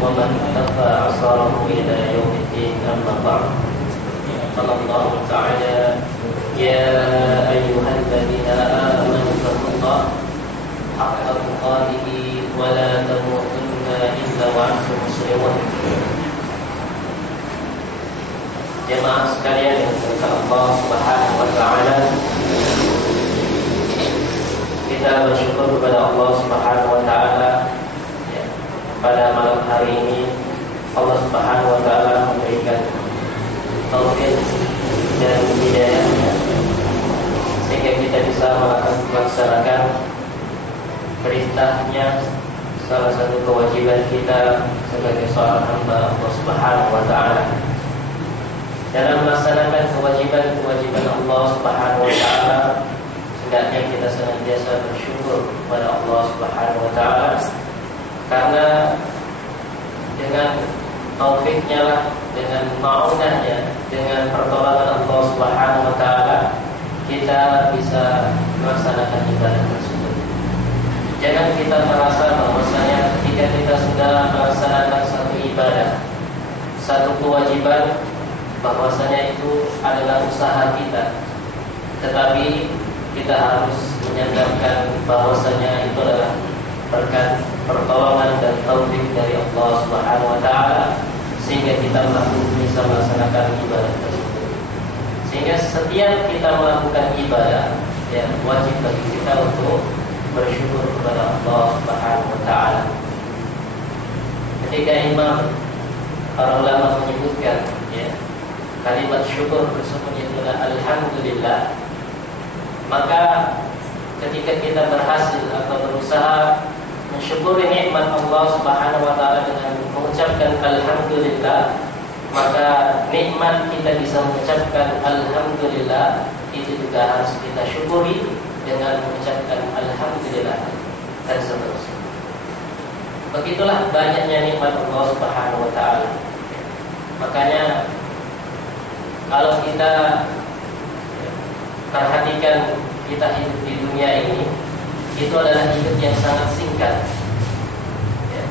ومن اقتفى أثره إلى يوم الدين. أما بعد، قال الله تعالى: يا أيها الذين آمنوا اتقوا الله حق تقاته ولا تموتن إلا وأنتم مسلمون. Jemaah sekalian yang dimuliakan Allah Subhanahu wa taala, kita bersyukur kepada Allah Subhanahu wa taala pada malam hari ini Allah Subhanahu wa taala memberikan taufik dan hidayah sehingga kita bisa melaksanakan perintahnya, salah satu kewajiban kita sebagai seorang hamba Allah Subhanahu wa taala. Dalam melaksanakan kewajiban Allah Subhanahu wa taala, hendaknya kita senantiasa bersyukur kepada Allah Subhanahu wa taala, karena dengan taufiknya lah, dengan ma'unahnya, dengan pertolongan Allah Subhanahu wa taala, kita bisa melaksanakan ibadah tersebut. Jangan kita merasa bahwasanya ketika kita sudah melaksanakan satu ibadah, satu kewajiban, bahwasanya itu adalah usaha kita, tetapi kita harus menyandarkan bahwasanya itu adalah berkat pertolongan dan taufik dari Allah Subhanahu wa taala sehingga kita bisa melaksanakan ibadah tersebut. Sehingga setiap kita melakukan ibadah, ya, wajib bagi kita untuk bersyukur kepada Allah Subhanahu wa taala. Ketika imam, para ulama menyebutkan, ya, kalimat syukur tersebut itulah alhamdulillah, maka ketika kita berhasil atau berusaha mensyukuri nikmat Allah Subhanahu wa taala dengan mengucapkan alhamdulillah, maka nikmat kita bisa mengucapkan alhamdulillah itu juga harus kita syukuri dengan mengucapkan alhamdulillah dan seterusnya. Begitulah banyaknya nikmat Allah Subhanahu wa taala. Makanya kalau kita perhatikan kita hidup di dunia ini, itu adalah hidup yang sangat singkat, ya.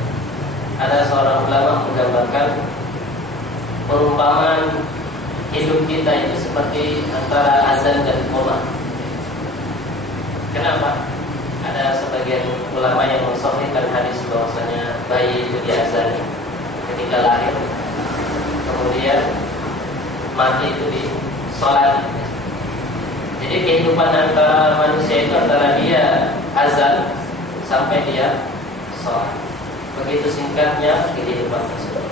Ada seorang ulama menggambarkan perumpamaan hidup kita itu seperti antara azan dan qomah. Kenapa? Ada sebagian ulama yang mensahihkan hadis bahwasanya bayi itu diazani ketika lahir, kemudian mati itu di sholat. Jadi kehidupan antara manusia itu antara dia azan sampai dia sholat. Begitu singkatnya kehidupan tersebut.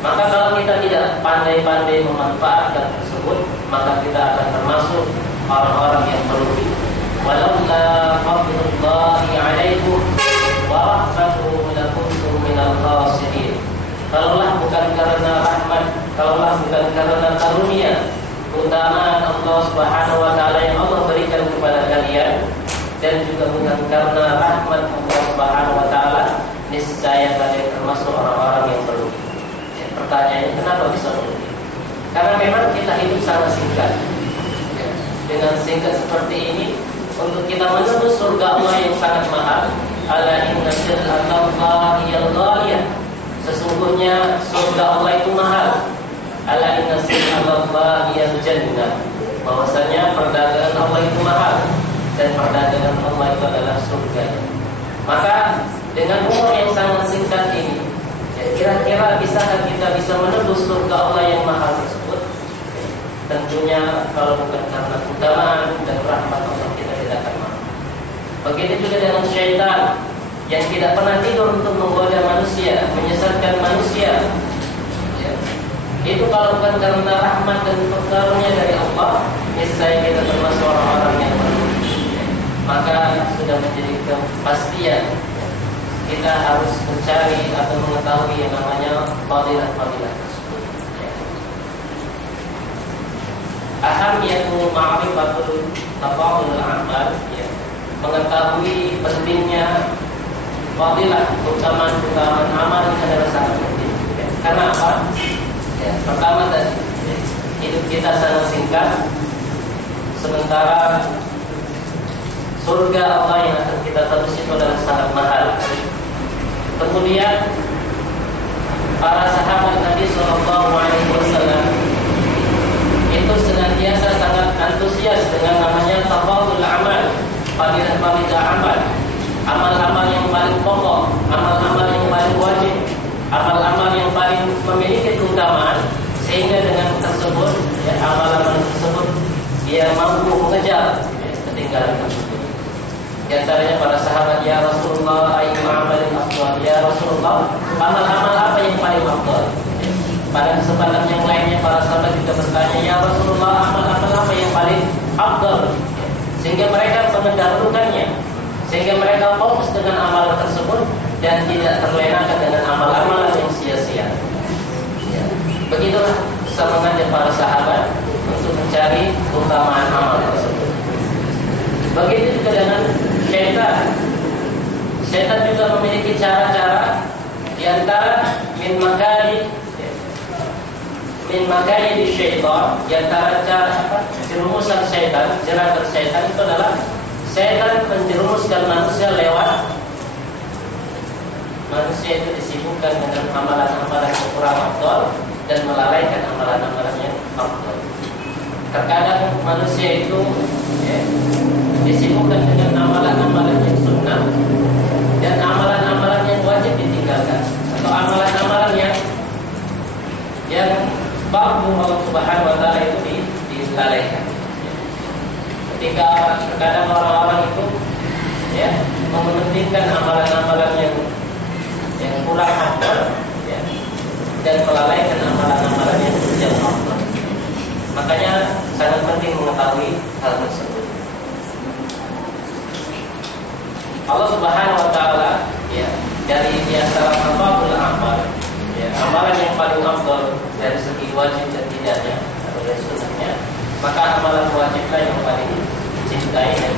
Maka kalau kita tidak pandai-pandai memanfaatkan tersebut, maka kita akan termasuk orang-orang yang merugi. Walaula fadlullahi 'alaikum wa rahmatuhu lakuntum minal khasirin. Kalaulah bukan karena rahmat, kalaulah bukan karena karunia, keutamaan Allah Subhanahu wa taala yang Allah berikan kepada kalian, dan juga bukan karena rahmat Allah Subhanahu wa taala, niscaya kalian termasuk orang-orang yang merugi. Pertanyaannya, kenapa bisa merugi? Karena memang kita hidup sangat singkat. Dengan singkat seperti ini, untuk kita menembus surga Allah yang sangat mahal, ala inna silatallahi al-ghaliyah, sesungguhnya surga Allah itu mahal. Ala inna silatallahi al-jannah, bahwasanya perdagangan Allah itu mahal, dan perdagangan Allah itu adalah surga. Maka dengan umur yang sangat singkat ini, kira-kira bisakah kita bisa menembus surga Allah yang mahal tersebut? Tentunya kalau bukan karena keutamaan dan rahmat Allah, kita tidak akan mampu. Begitu juga dengan syaitan yang tidak pernah tidur untuk menggoda manusia, menyesatkan manusia, ya. Itu kalau bukan karena rahmat dan karunia dari Allah, niscaya kita termasuk orang-orang yang merugi. Maka sudah menjadi kepastian kita harus mencari atau mengetahui yang namanya fadilah-fadilah tersebut. Ahamiyatu ma'rifatul tafadhul amal, ya, mengetahui pentingnya fadilah, keutamaan amal itu adalah sangat penting. Ya. Karena apa? Ya, pertama tadi, ya, hidup kita sangat singkat, sementara surga Allah yang akan kita tembus itu adalah sangat mahal. Kemudian para sahabat Nabi Shallallahu Alaihi Wasallam itu senantiasa sangat antusias dengan namanya tafadhul amal, fadilah amal, amal-amal yang paling pokok, amal-amal yang paling wajib, amal-amal yang paling memiliki keutamaan, sehingga dengan tersebut ya, amal-amal tersebut dia mampu mengejar ketinggalan tersebut. Di antaranya para sahabat, ya Rasulullah, ayyu amalin afdal, ya Rasulullah, amal-amal apa yang paling afdal? Pada kesempatan yang lainnya para sahabat juga bertanya, ya Rasulullah, amal-amal apa yang paling afdal? Sehingga mereka mendahulukannya, sehingga mereka fokus dengan amalan tersebut dan tidak terlenakan dengan amal-amalan yang sia-sia. Begitulah semangatnya para sahabat untuk mencari keutamaan amal tersebut. Begitu juga dengan syaitan. Syaitan juga memiliki cara-cara, di antara min makani di syaitan, di antara cara jerumusan syaitan, jerat syaitan itu adalah syaitan menjerumuskan manusia lewat manusia itu disibukkan dengan amalan-amalan yang kurang afdal dan melalaikan amalan-amalan yang afdal. Terkadang manusia itu disibukkan dengan amalan-amalan yang sunnah dan amalan-amalan yang wajib ditinggalkan, atau amalan-amalan yang fardu Allah Subhanahu wa taala itu dilalaikan. Ketika terkadang orang-orang itu mementingkan amalan-amalan yang kurang afdal dan melalaikan amalan-amalan yang afdal. Makanya sangat penting mengetahui hal tersebut. Allah Subhanahu wa taala dari di antara tafadhul amal, amalan yang paling afdal dari segi wajib dan tidaknya atau dari sunnahnya, maka amalan wajiblah yang paling dicintai dan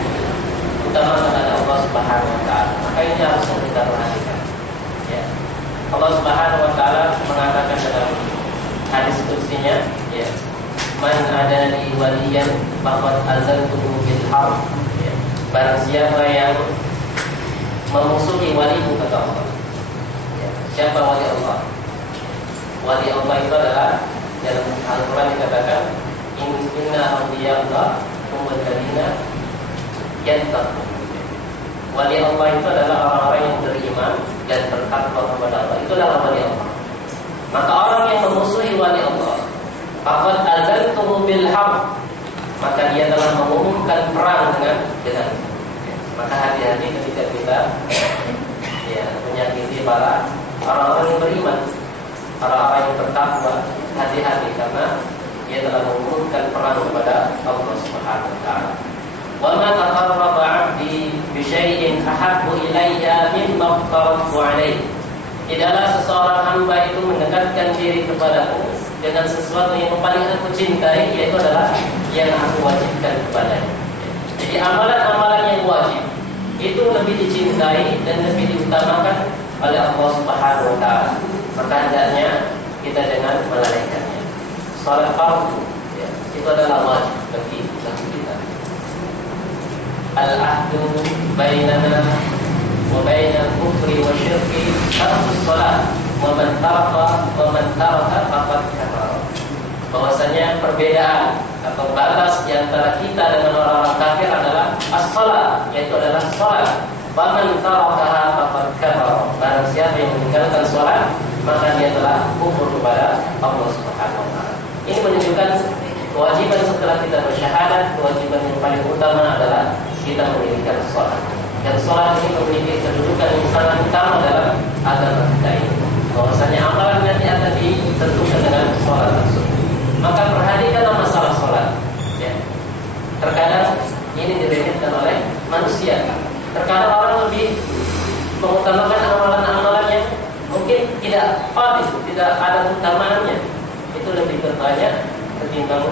utamakan oleh Allah Subhanahu wa taala. Maka ini harus kita perhatikan. Allah Subhanahu wa taala mengatakan dalam hadis qudsinya, man adani waliyan faqad azantuhu bil harb. Barang siapa yang memusuhi waliku, kata Allah. Siapa wali Allah? Wali Allah itu adalah dalam Al-Quran dikatakan inna awliyaullah humul ladzina yattaqun. Wali Allah itu adalah orang-orang yang beriman dan bertakwa kepada Allah. Itulah wali Allah. Maka orang yang memusuhi wali Allah, faqad azantuhu bil harb, maka dia telah mengumumkan perang dengan. Maka hati-hati ketika kita menyakiti para orang-orang yang beriman, orang-orang yang bertakwa, hati-hati karena dia telah mengumumkan perang kepada Allah Subhanahu wa taala. Wa ma taqarraba 'abdi bi syai'in ahabbu ilayya mimma aftaratu 'alaihi. Tidaklah seseorang hamba itu mendekatkan diri kepadaku dengan sesuatu yang paling aku cintai, yaitu adalah yang aku wajibkan kepadanya. Jadi amalan-amalan yang wajib itu lebih dicintai dan lebih diutamakan oleh Allah Subhanahu wa taala. Maka hendaknya kita dengan melalaikannya. Salat fardu itu adalah wajib bagi kita. Al-ahdu bainana wa bainal kufri wa syirki tarkus salat wa man taraka faqad kafara. Bahwasanya perbedaan atau batas di antara kita dengan orang-orang kafir adalah as-salat, yaitu adalah salat. Wa man tarakaha faqad kafara. Barang siapa yang meninggalkan salat, maka dia telah kufur kepada Allah Subhanahu wa taala. Ini menunjukkan kewajiban setelah kita bersyahadat, kewajiban yang paling utama adalah kita meninggalkan salat. Dan salat ini memiliki kedudukan yang sangat utama dalam agama kita ini. Bahwasanya amalan nanti akan ditentukan dengan salat tersebut. Maka perhatikanlah masalah salat. Terkadang ini diremehkan oleh manusia. Terkadang orang lebih mengutamakan amalan-amalan yang mungkin tidak fadil, tidak ada utamaannya. Itu lebih berbanyak ketimbang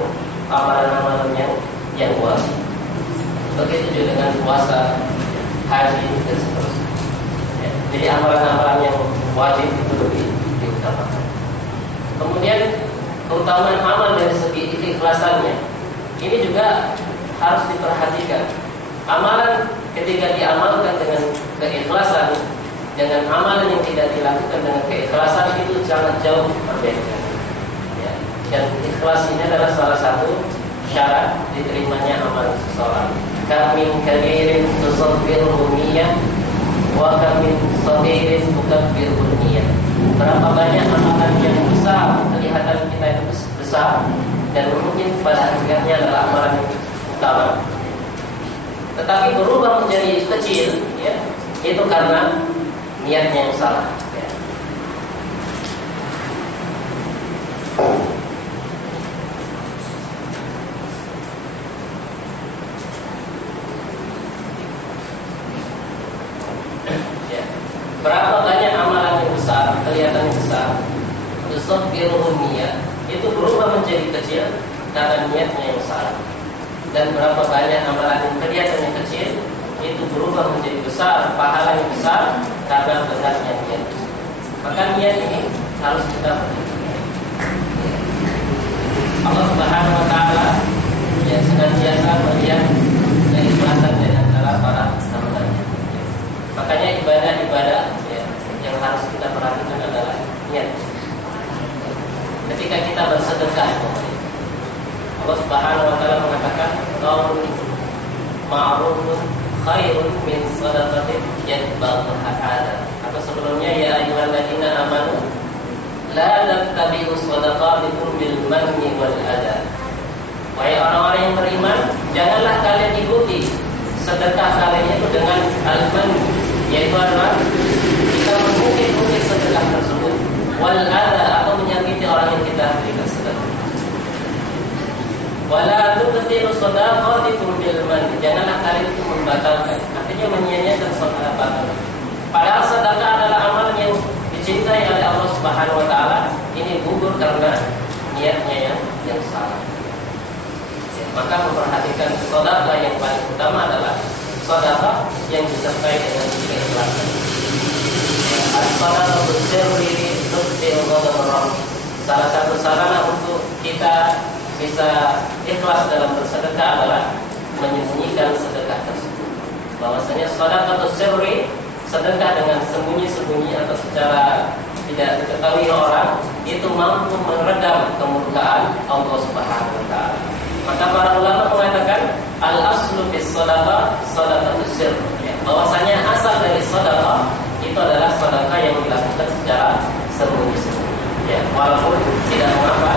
amalan-amalan yang wajib. Begitu juga dengan puasa, haji dan seterusnya. Jadi amalan-amalan yang wajib itu lebih diutamakan. Kemudian keutamaan amal dari segi keikhlasannya ini juga harus diperhatikan. Amalan ketika diamalkan dengan keikhlasan dengan amalan yang tidak dilakukan dengan keikhlasan itu sangat jauh berbeda. Ya. Dan ikhlas ini adalah salah satu syarat diterimanya amalan seseorang. Kamin kabirin tusabbirhu niyyah wa kamin saghirin tukabbirhu niyyah. Berapa banyak amalan yang besar kelihatan kita itu besar dan mungkin pada akhirnya adalah amalan yang utama, tetapi berubah menjadi kecil, ya, itu karena niatnya yang salah. Ya. Ya. Berapa banyak amalan yang besar kelihatannya besar, tusabbiruhu niyyah, itu berubah menjadi kecil karena niatnya yang salah. Dan berapa banyak amalan yang kelihatannya kecil itu berubah menjadi besar, pahala yang besar karena benarnya niat. Maka niat ini harus kita perhatikan. Allah Subhanahu wa taala ya senantiasa melihat keikhlasan di antara para hamba-Nya. Makanya ibadah-ibadah ya, yang harus kita perhatikan adalah niat. Ketika kita bersedekah, Allah Subhanahu wa taala mengatakan qaulun ma'rufun khairun min shadaqatin yatba'uha adha. Atau sebelumnya ya ayyuhalladzina amanu la tattabi'u shadaqatikum bil manni wal adha. Wahai orang-orang yang beriman, janganlah kalian ikuti sedekah kalian itu dengan al-man, yaitu adalah kita mengukir-ukir sedekah tersebut, wal adha, atau menyakiti orang yang kita berikan sedekah. Wala tubtilu shadaqatikum bil man, janganlah kalian itu membatalkan, artinya menyia-nyiakan sedekah. Padahal sedekah adalah amalan yang dicintai oleh Allah Subhanahu wa taala, ini gugur karena niatnya yang salah. Ya, maka memperhatikan sedekah yang paling utama adalah sedekah yang disertai dengan keikhlasan. As-sadaqatu sirri tudfi'u ghadab rabb. Salah satu sarana untuk kita bisa ikhlas dalam bersedekah adalah menyembunyikan sedekah tersebut. Bahwasanya sedekah atau sirri, sedekah dengan sembunyi-sembunyi atau secara tidak diketahui orang, itu mampu meredam kemurkaan Allah Subhanahu wa taala. Maka para ulama mengatakan al-aslu bis sedekah sedekatus sirr, ya, bahwasanya asal dari sedekah itu adalah sedekah yang dilakukan secara sembunyi-sembunyi. Ya, walaupun tidak mengapa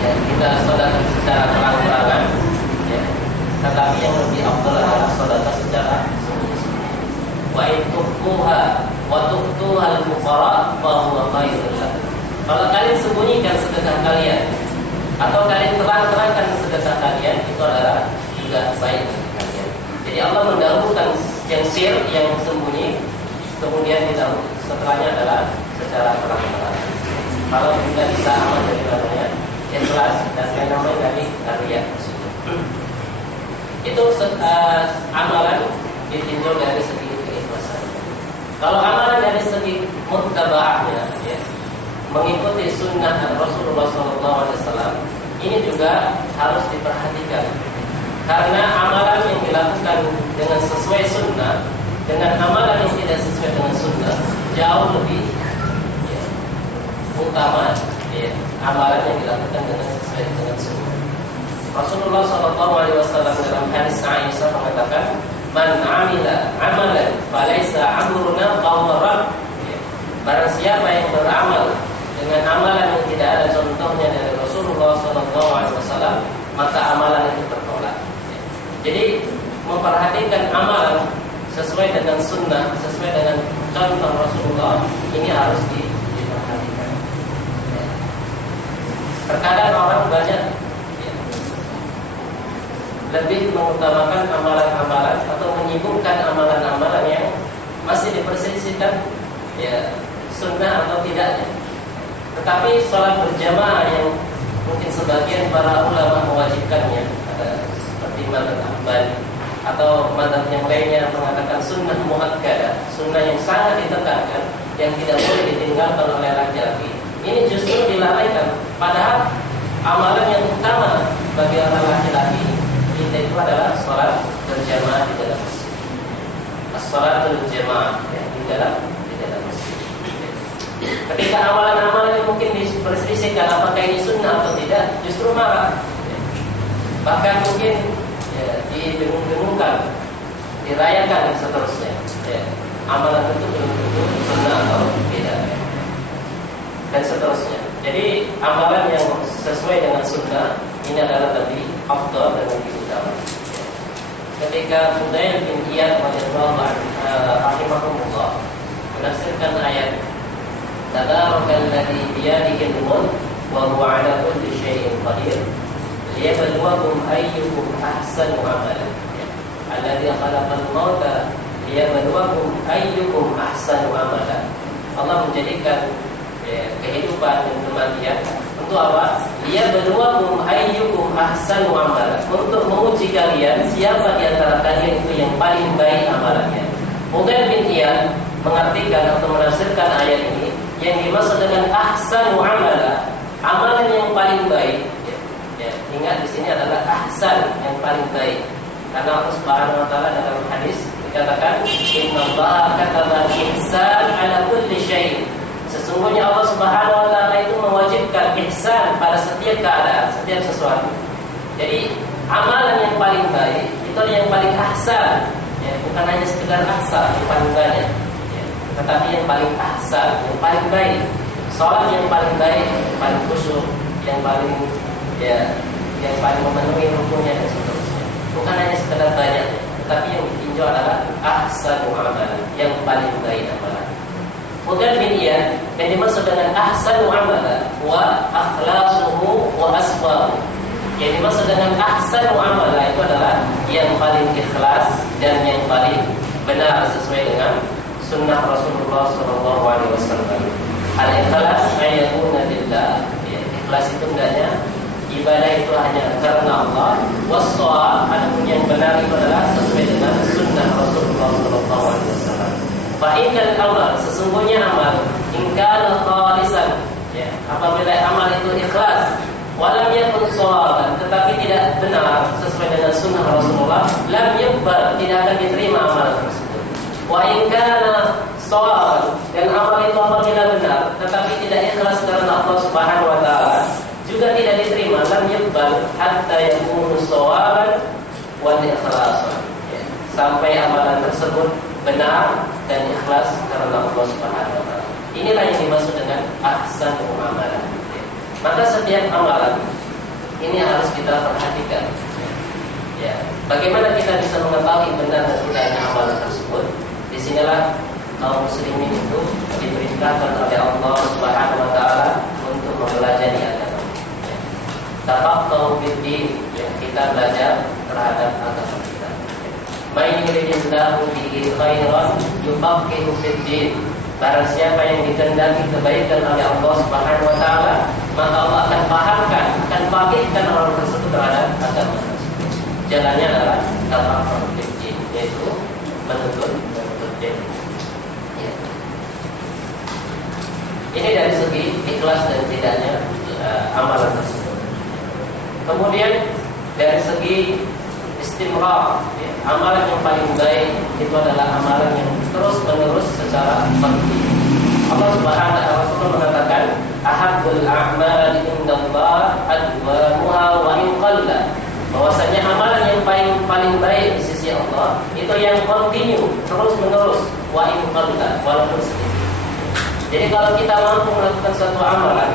ya, kita sedekah secara terang-terangan, ya, tetapi yang lebih afdal adalah sedekah secara sembunyi-sembunyi. Wa intuqtuha wa tuqtuha al-fuqara fa huwa khairul lakum. Kalau kalian sembunyikan sedekah kalian atau kalian terang-terangkan sedekah kalian, itu adalah juga baik bagi kalian. Jadi Allah mendahulukan yang sir, yang sembunyi, kemudian setelahnya adalah secara terang-terangan. Kalau kita bisa aman dari namanya ikhlas dan yang namanya dari riya. Itu amalan ditinjau dari segi keikhlasan. Kalau amalan dari segi muttabaahnya, ya, mengikuti sunnah Rasulullah SAW, ini juga harus diperhatikan. Karena amalan yang dilakukan dengan sesuai sunnah dengan amalan yang tidak sesuai dengan sunnah jauh lebih utama, ya, amalan yang dilakukan dengan sesuai dengan sunnah. Rasulullah SAW dalam hadis Aisyah mengatakan, "Man 'amila 'amalan falaysa 'amruna fahuwa." Barang siapa yang beramal dengan amalan yang tidak ada contohnya dari Rasulullah SAW, maka amalan itu tertolak. Jadi memperhatikan amalan sesuai dengan sunnah, sesuai dengan contoh Rasulullah, ini harus diperhatikan. Terkadang orang banyak lebih mengutamakan amalan-amalan atau menyibukkan amalan-amalan yang masih diperselisihkan, ya, sunnah atau tidaknya. Tetapi sholat berjamaah yang mungkin sebagian para ulama mewajibkannya, ada seperti mazhab Hambali atau mazhab yang lainnya mengatakan sunnah muakkadah, sunnah yang sangat ditekankan, yang tidak boleh ditinggalkan oleh laki-laki. Ini justru dilalaikan. Padahal amalan yang utama bagi orang laki-laki itu adalah sholat berjamaah di dalam masjid. As-sholatul jamaah, ya, di dalam Ketika amalan-amalan yang mungkin diperselisihkan apakah ini sunnah atau tidak, justru marah. Bahkan mungkin didengung-dengungkan, dirayakan dan seterusnya. Amalan itu belum tentu sunnah atau tidak, dan seterusnya. Jadi amalan yang sesuai dengan sunnah ini adalah tadi afdal dan lebih utama. Ketika Fudail bin Iyad rahimahullah menafsirkan ayat Tabarakalladzi biyadihil mulk wa huwa ala kulli syai'in qadir liyabluwakum ayyukum ahsanu amalan. Alladzi khalaqal mauta liyabluwakum ayyukum ahsanu amalan. Allah menjadikan kehidupan dan kematian untuk apa? Liyabluwakum ayyukum ahsanu amalan. Untuk menguji kalian siapa di antara kalian itu yang paling baik amalannya. Fudail bin Iyad mengartikan atau menafsirkan ayat ini, yang dimaksud dengan ahsanu amalan, amalan yang paling baik. Ingat di sini adalah ahsan, yang paling baik. Karena Allah Subhanahu wa taala dalam hadis dikatakan, "Innallaha kataba ihsan ala kulli syai'." Sesungguhnya Allah Subhanahu wa taala itu mewajibkan ihsan pada setiap keadaan, setiap sesuatu. Jadi amalan yang paling baik itu yang paling ahsan, bukan hanya sekedar ahsan yang paling banyak, tetapi yang paling ahsan, yang paling baik. Salat yang paling baik, yang paling khusyuk, yang paling yang paling memenuhi rukunnya dan seterusnya. Bukan hanya sekedar banyak, tetapi yang ditinjau adalah ahsanu amalan, yang paling baik amalan. Fudail bin Iyad yang dimaksud dengan ahsanu amalan wa akhlasuhu wa aswahu. Yang dimaksud dengan ahsanu amalan itu adalah yang paling ikhlas dan yang paling benar sesuai dengan sunnah Rasulullah SAW. Al-ikhlas ayakuna lillah. Ikhlas itu hendaknya ibadah itu hanya karena Allah. Was-shawab, adapun yang benar itu adalah sesuai dengan sunnah Rasulullah SAW. Fa innal amal, sesungguhnya amal, in kana khalisan, apabila amal itu ikhlas, walam yakun shawaban, tetapi tidak benar sesuai dengan sunnah Rasulullah, lam yuqbal, tidak akan diterima amal tersebut. Wa in kana shawaban, dan amal itu apabila benar tetapi tidak ikhlas karena Allah Subhanahu wa taala, juga tidak diterima, lam yuqbal hatta yakunu shawaban wa ikhlasan, sampai amalan tersebut benar dan ikhlas karena Allah Subhanahu wa taala. Inilah yang dimaksud dengan ahsanu amalan. Maka setiap amalan ini harus kita perhatikan. Bagaimana kita bisa mengetahui benar dan tidaknya amalan tersebut? Disinilah kaum muslimin itu diperintahkan oleh Allah Subhanahu wa taala untuk mempelajari agama. Tafaqahu fid-din, kita belajar terhadap agama kita. May yuridillahu bihi khairan yufaqihu fid-din. Barang siapa yang dikehendaki kebaikan oleh Allah Subhanahu wa taala, maka Allah akan pahamkan, akan faqihkan orang tersebut terhadap agama tersebut. Jalannya adalah tafaqahu fid-din, yaitu menuntut din. Ini dari segi ikhlas dan tidaknya amalan tersebut. Kemudian dari segi istimrar, amalan yang paling baik itu adalah amalan yang terus menerus secara kontinu. Allah Subhanahu wa taala mengatakan, ahabbul a'mal indallah adwamuha wa in qalla. Bahwasanya amalan yang paling baik di sisi Allah itu yang kontinu, terus menerus, wa in qalla, walaupun sedikit. Jadi kalau kita mampu melakukan suatu amalan,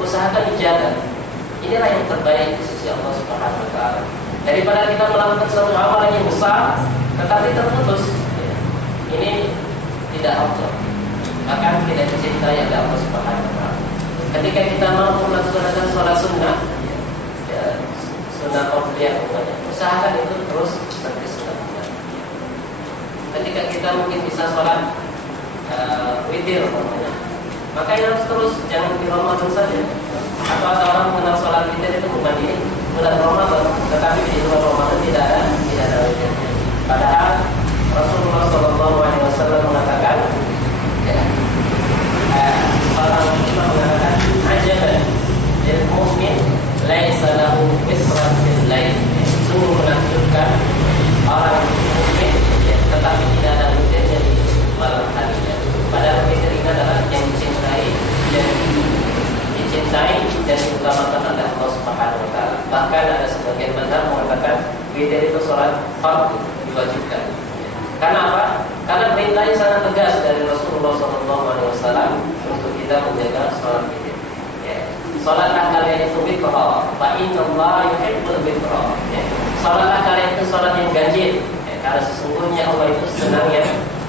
usahakan dijaga. Inilah yang terbaik di sisi Allah Subhanahu wa taala. Daripada kita melakukan suatu amalan yang besar tetapi terputus, ini tidak afdal, bahkan tidak dicintai oleh Allah Subhanahu wa taala. Ketika kita mampu melaksanakan sholat sunnah, sunnah qabliyah, usahakan itu terus seperti sunnah. Ketika kita mungkin bisa sholat witir, maka yang harus terus, jangan di Ramadan saja. Atau ada orang mengenal sholat witir itu bukan di bulan Ramadan, tetapi di luar Ramadan tidak ada witirnya. Padahal Rasulullah SAW mengatakan, orang Islam mengatakan, ajaban lil mu'min laisa lahu witran fil lail. Sungguh menakjubkan orang mukmin, tetapi tidak ada witirnya di malam harinya. Padahal witir ini adalah yang dicintai mazhab mengatakan witir itu sholat fardu, diwajibkan. Karena apa? Karena perintahnya sangat tegas dari Rasulullah SAW untuk kita menjaga sholat witir. Sholatlah kalian itu witro, fa innallaha yuhibbul witro. Sholatlah kalian itu sholat yang ganjil, karena sesungguhnya Allah itu senang yang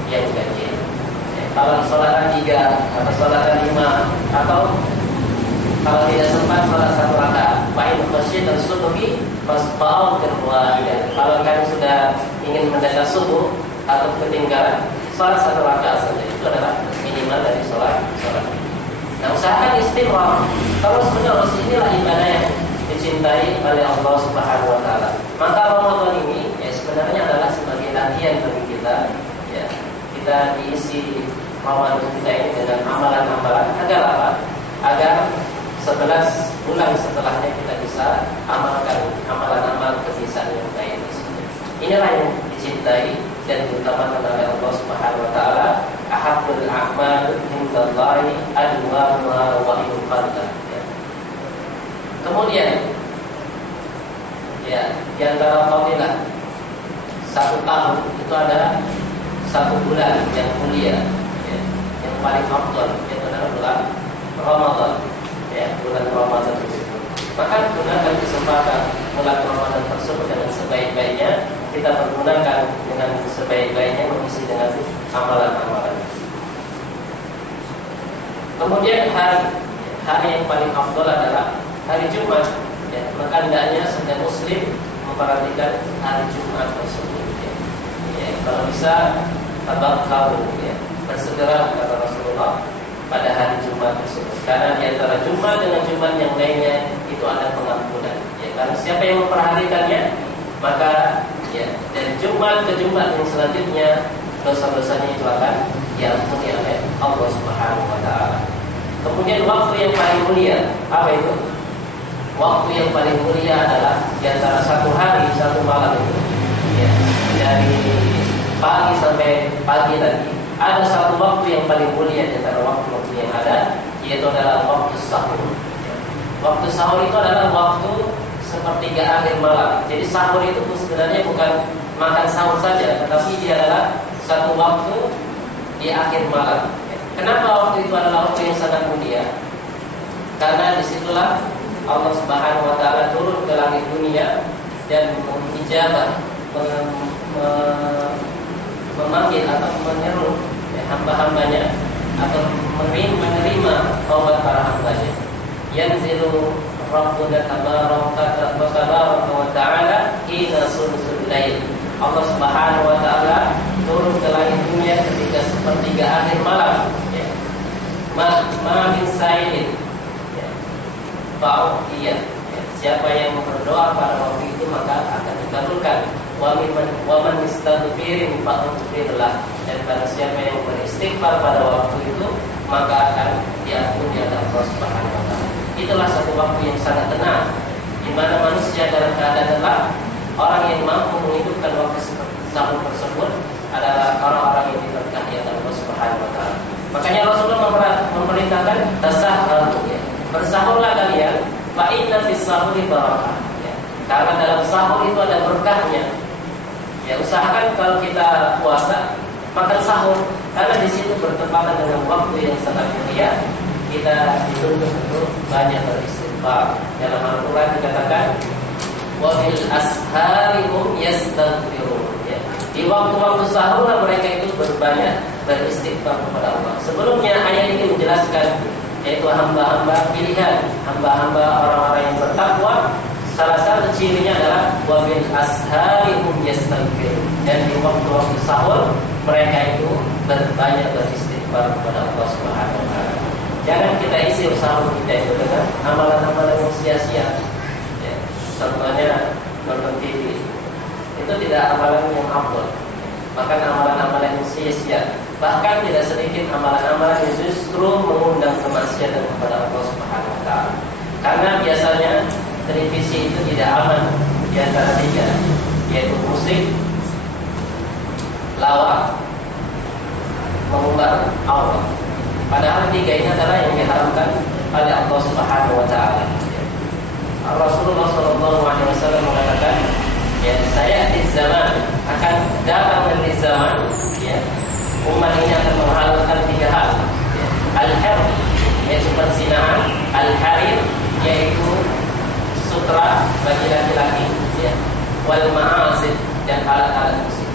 ganjil. Kalau sholat 3 atau sholat 5 atau kalau tidak sempat sholat 1 rakaat, fa in khasyitum subhi fasba'u kedua. Kalau kalian sudah ingin mendadak subuh atau ketinggalan, sholat 1 rakaat saja itu adalah minimal dari sholat. Nah, usahakan istiqomah. Kalau sudah inilah ibadah yang dicintai oleh Allah Subhanahu wa taala. Maka Ramadan ini sebenarnya adalah sebagai latihan bagi kita, kita diisi Ramadan kita ini dengan amalan-amalan agar apa? Agar 11 bulan setelahnya kita bisa amalkan amalan-amalan kebiasaan yang baik tersebut. Inilah yang dicintai dan diutamakan oleh Allah Subhanahu wa taala. Ahabbul a'mal indallahi adwamuha wa in qalla. Kemudian di antara fadilah 1 tahun itu ada 1 bulan yang mulia, yang paling afdal, yaitu adalah bulan Ramadan. Bulan Ramadan tersebut. Maka gunakan kesempatan bulan Ramadan tersebut dengan sebaik-baiknya. Kita pergunakan dengan sebaik-baiknya, mengisi dengan amalan-amalan. Kemudian hari yang paling afdal adalah hari Jumat. Maka hendaknya setiap muslim memperhatikan hari Jumat tersebut. Kalau bisa tabakkalu, bersegera kata Rasulullah pada hari Jumat tersebut. Karena di antara Jumat dengan Jumat yang lainnya itu ada pengampunan. Karena siapa yang memperhatikannya, maka dari Jumat ke Jumat yang selanjutnya dosa-dosanya itu akan diampuni oleh Allah Subhanahu wa taala. Kemudian waktu yang paling mulia, apa itu? Waktu yang paling mulia adalah di antara 1 hari 1 malam itu. Dari pagi sampai pagi tadi ada 1 waktu yang paling mulia di antara waktu-waktu yang ada, yaitu adalah waktu sahur. Waktu sahur itu adalah waktu sepertiga akhir malam. Jadi sahur itu sebenarnya bukan makan sahur saja, tetapi dia adalah 1 waktu di akhir malam. Kenapa waktu itu adalah waktu yang sangat mulia? Karena disitulah Allah Subhanahu wa taala turun ke langit dunia dan mengijabah, memanggil atau menyeru hamba-hambanya atau menerima taubat para hambanya. Yanzilu Rabbuna tabaraka wa ta'ala hina sulusul lail. Allah Subhanahu wa taala turun ke langit dunia ketika sepertiga akhir malam. Ma min sa'ilin fa'udiyah. Siapa yang berdoa pada waktu itu maka akan dikabulkan. Wa man istaghfirin fa'udfirlah. Dan pada siapa yang beristighfar pada waktu itu maka akan diampuni oleh Allah Subhanahu wa taala. Itulah 1 waktu yang sangat tenang, di mana manusia dalam keadaan lelah. Orang yang mampu menghidupkan waktu sahur tersebut adalah orang-orang yang diberkahi oleh Allah Subhanahu wa taala. Makanya Rasulullah memerintahkan tasahharu, bersahurlah kalian, fa inna fis sahuri barakah. Karena dalam sahur itu ada berkahnya. Usahakan kalau kita puasa makan sahur, karena di situ bertepatan dengan waktu yang sangat mulia. Kita dituntut untuk banyak beristighfar. Dalam Al-Quran dikatakan wa bil ashari hum yastaghfirun. Di waktu-waktu sahur mereka itu berbanyak beristighfar kepada Allah. Sebelumnya ayat ini menjelaskan yaitu hamba-hamba pilihan, hamba-hamba orang-orang yang bertakwa. Salah satu cirinya adalah wa bil ashari hum yastaghfirun. Dan di waktu-waktu sahur mereka itu berbanyak beristighfar kepada Allah Subhanahu wa taala. Jangan kita isi sahur kita itu dengan amalan-amalan yang sia-sia. Contohnya nonton TV. Itu tidak amalan yang afdal. Bahkan amalan-amalan yang sia-sia. Bahkan tidak sedikit amalan-amalan yang justru mengundang kemaksiatan kepada Allah Subhanahu wa taala. Karena biasanya televisi itu tidak aman di antara 3, yaitu musik, lawak, mengumbar aurat. Padahal 3 ini adalah yang diharamkan oleh Allah Subhanahu wa taala. Rasulullah SAW mengatakan, ya, saya di zaman akan datang nanti zaman, ya, umat ini akan menghalalkan 3 hal, ya. Al-har, yaitu perzinaan, al-harir, yaitu sutra bagi laki-laki, ya, wal ma'asib, dan alat-alat musik.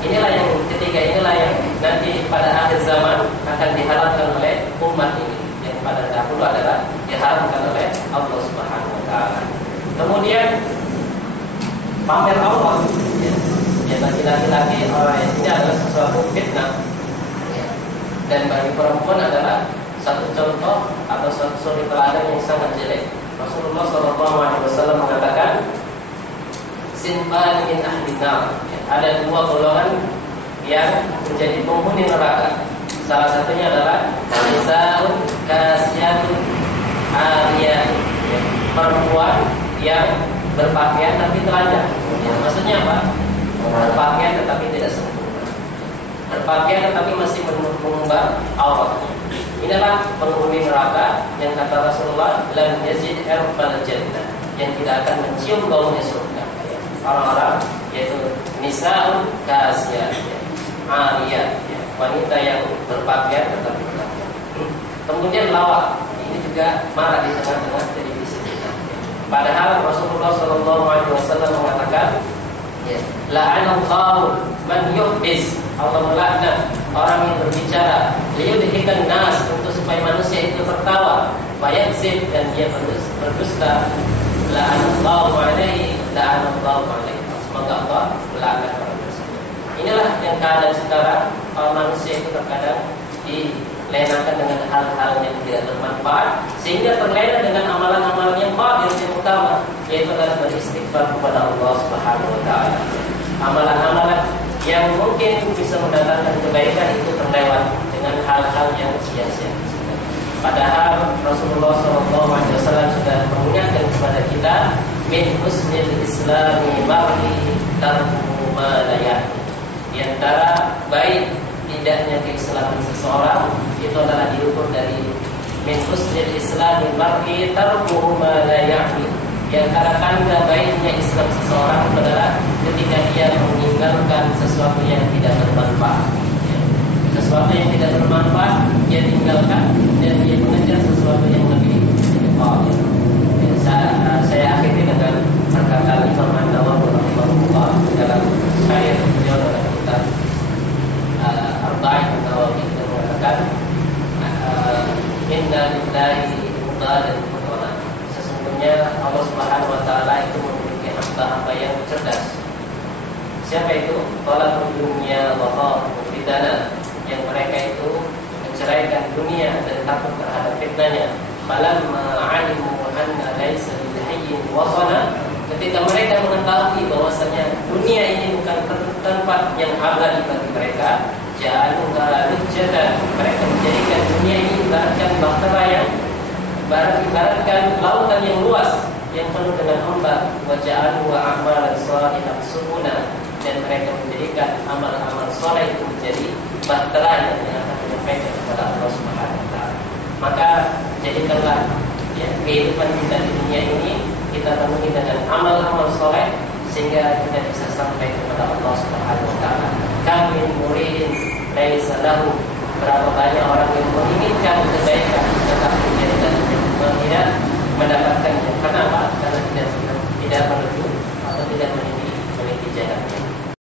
Inilah yang ketiga, inilah yang nanti pada akhir zaman akan dihalalkan oleh umat ini, yang pada dahulu adalah diharamkan oleh Allah Subhanahu wa taala. Kemudian pamer Allah, ya, bagi laki-laki orang ini adalah sesuatu fitnah, ya. Dan bagi perempuan adalah satu contoh atau satu suri teladan yang sangat jelek. Rasulullah SAW mengatakan, sinfan min ahli nar, ada 2 golongan yang menjadi penghuni neraka. Salah satunya adalah nisaun kasiyatun ariyatun, perempuan yang berpakaian tapi telanjang. Ya, maksudnya apa? Berpakaian tetapi tidak sempurna, berpakaian tetapi masih mengumbar auratnya. Inilah penghuni neraka yang kata Rasulullah, lam yazid arbal jannah, yang tidak akan mencium baunya surga. Orang-orang yaitu nisaun kasiyat, ariyat, ya, wanita yang berpakaian tetapi telanjang. Kemudian lawak, ini juga marak di tengah-tengah televisi kita. Padahal Rasulullah SAW mengatakan, ya, la'anallahu man yuhdis, Allah melaknat orang yang berbicara liyudhikan nas, untuk supaya manusia itu tertawa, fayakzib, dan dia berdusta, la'anallahu alaihi, la'anallahu alaihi, semoga Allah melaknat orang tersebut. Inilah yang keadaan sekarang. Manusia itu terkadang dilenakan dengan hal-hal yang tidak bermanfaat, sehingga terlena dengan amalan-amalan yang baik yang utama, yaitu adalah beristighfar kepada Allah Subhanahu wa taala. Amalan-amalan yang mungkin bisa mendatangkan kebaikan itu terlewat dengan hal-hal yang sia-sia. Padahal Rasulullah SAW sudah mengingatkan kepada kita, min husnil islami mar'i tarku ma la ya'ni. Di antara baik tidaknya keislaman seseorang itu adalah diukur dari min husnil islami mar'i tarku ma la ya'ni. Di antara tanda baiknya Islam seseorang adalah ketika dia meninggalkan sesuatu yang tidak bermanfaat. Sesuatu yang tidak bermanfaat dia tinggalkan, dan dia mengejar sesuatu yang lebih baik. Saya akhiri dengan perkataan Imam An-Nawawi rahimahullah dalam syair beliau dalam kitab Arba'in An-Nawawi, yang mengatakan, inna lillahi muqadan mutawala. Sesungguhnya Allah Subhanahu wa taala itu memiliki hamba-hamba yang cerdas. Siapa itu? Talaqud dunya wa khawfu fitnah, yang mereka itu menceraikan dunia dan takut terhadap fitnahnya. Falamma 'alimu anna laysa lil hayyin watana, ketika mereka mengetahui bahwasanya dunia ini bukan tempat yang abadi bagi mereka, ja'aluha lujjatan, mereka menjadikan dunia ini ibaratkan bahtera yang ibaratkan lautan yang luas yang penuh dengan ombak. Wa ja'alu a'malan shalihan subuna, dan mereka menjadikan amal-amal saleh itu menjadi bahtera yang akan menyampaikan kepada Allah Subhanahu wa taala. Maka jadikanlah, ya, kehidupan kita di dunia ini kita penuhi dengan amal-amal saleh, sehingga kita bisa sampai kepada Allah Subhanahu wa taala. Kam min muridin laisa lahu, berapa banyak orang yang menginginkan kebaikan